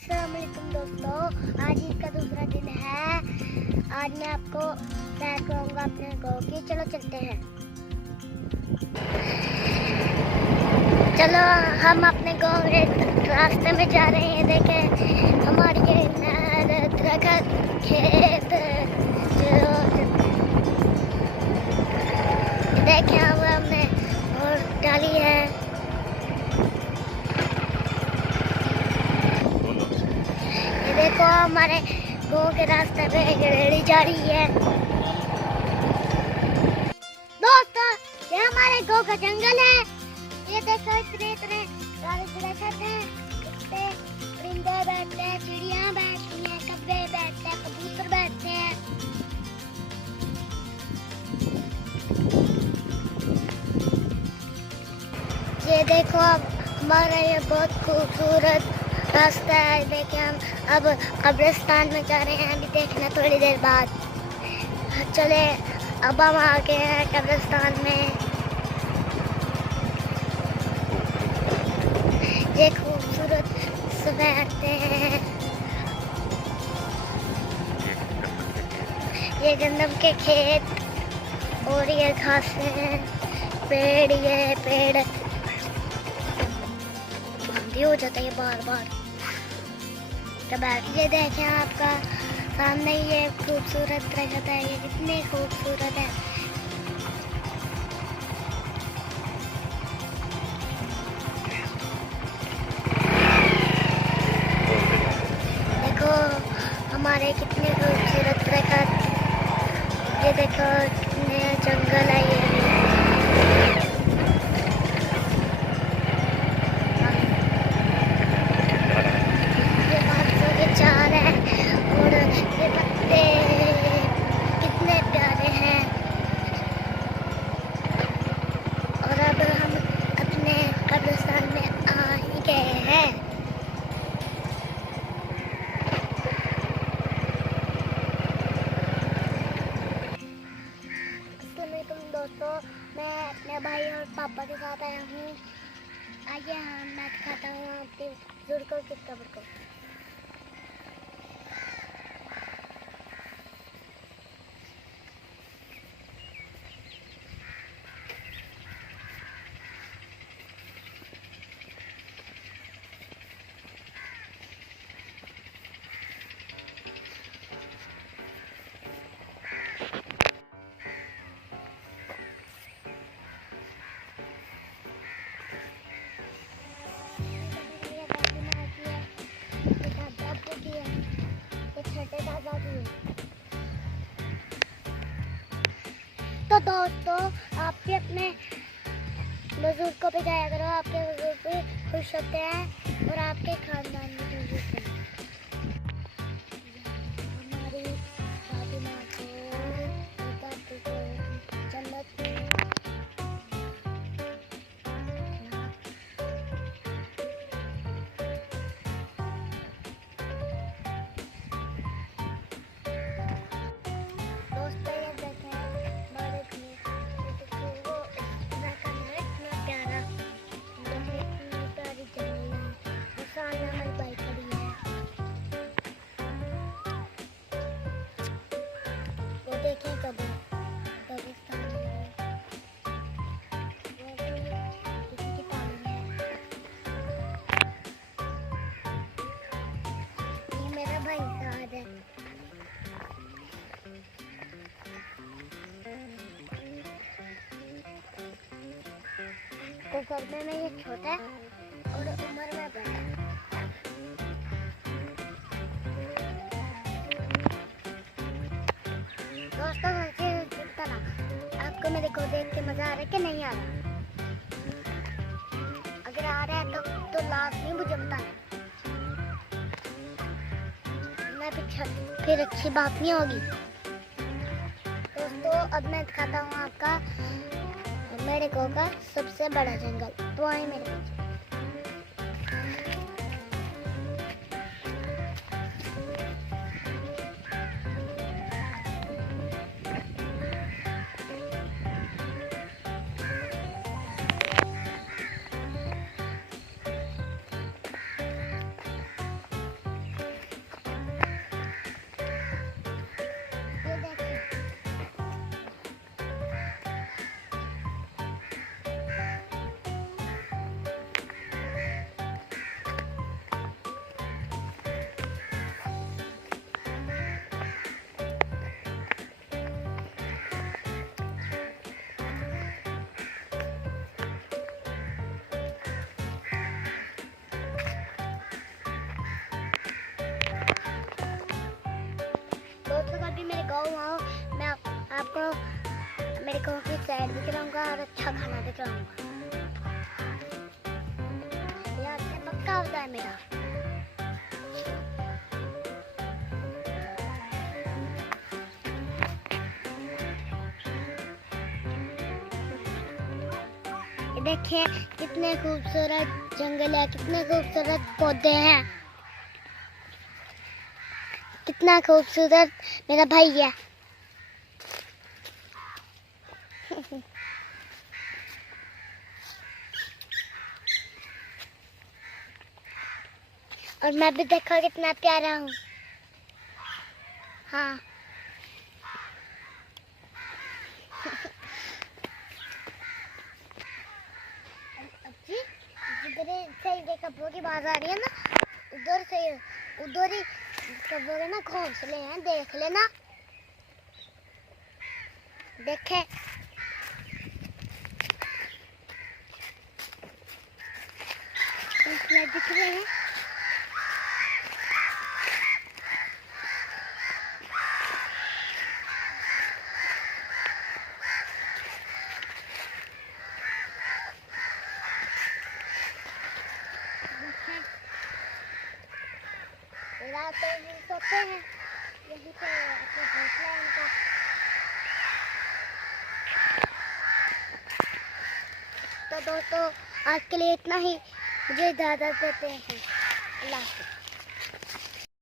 अस्सलाम वालेकुम दोस्तों, आज ईद का दूसरा दिन है। आज मैं आपको सैर कराऊंगा अपने गाँव की। चलो चलते हैं। चलो हम अपने गाँव के रास्ते में जा रहे हैं। देखें हमारे दरख्त खेत देखें हमने और डाली है। देखो हमारे गाँव के रास्ते पे एक रेड़ी जा रही है। दोस्तों ये हमारे गाँव का जंगल है। ये देखो इतने इतने सारे दरख्त हैं। इस पे परिंदे बैठते हैं, चिड़िया बैठती हैं, कब्बे बैठते हैं, कबूतर बैठते हैं। ये देखो अब हमारा ये बहुत खूबसूरत रास्ता है। देखिए हम अब कब्रिस्तान में जा रहे हैं। अभी देखना थोड़ी देर बाद। चले अब हम आ गए हैं कब्रिस्तान में। ये खूबसूरत सफेदे हैं। ये गंदम के खेत और ये घासें हैं, पेड़। ये पेड़ हो जाता है बार बार। ये देखें आपका सामने ये खूबसूरत दरख्त है। ये कितने खूबसूरत है। देखो हमारे कितने खूबसूरत दरख्त। ये देखो कितने जंगल है। ये पत्ते कितने प्यारे हैं। और अब हम अपने कब्रिस्तान में आ ही गए हैं। अस्सलामुअलैकुम दोस्तों, मैं अपने भाई और पापा के साथ आया हूँ। आइए मैं दिखाता हूँ आपके बुजुर्गों की कब्र को। तो दोस्तों आप भी अपने बुजुर्गों पे जाया करो। आपके बुजुर्ग भी खुश होते हैं और आपके खानदान भी खुश होते हैं। हमारी दादी माँ को दादी को जन्नत में देखें कभी रेगिस्तान में किसी की पानी है। ये मेरा भाई साहब है। तो गर्मी में ये छोटा है और उम्र में बड़ा है। दोस्तों आपको मेरे को देख के मजा आ रहा है कि नहीं आ रहा? अगर आ रहा है तो लाजमी मुझे बताना, मैं फिर अच्छी बात नहीं होगी। दोस्तों अब मैं दिखाता हूँ आपका मेरे गाँव का सबसे बड़ा जंगल। तो आए मेरे पीछे। भी मेरे गाँव आओ, मैं आपको मेरे गाँव की सैर भी कराऊंगा और अच्छा खाना भी खिलाऊंगा। ये आपसे पक्का होता है मेरा। देखिए कितने खूबसूरत जंगल है, कितने खूबसूरत पौधे हैं, कितना खूबसूरत मेरा भाई है। और मैं भी देखो कितना प्यारा हूँ। हाँ जिधर से ये कब्बों की आवाज आ रही है ना, उधर ही कब्बों के ना घोंसले हैं, देख लेना। देखे दिख रहे हैं। रात में सोते हैं यही पे, अपने घोंसला है उनका। तो दोस्तों आज के लिए इतना ही, मुझे इजाजत देते हैं। अल्लाह हाफ़िज़।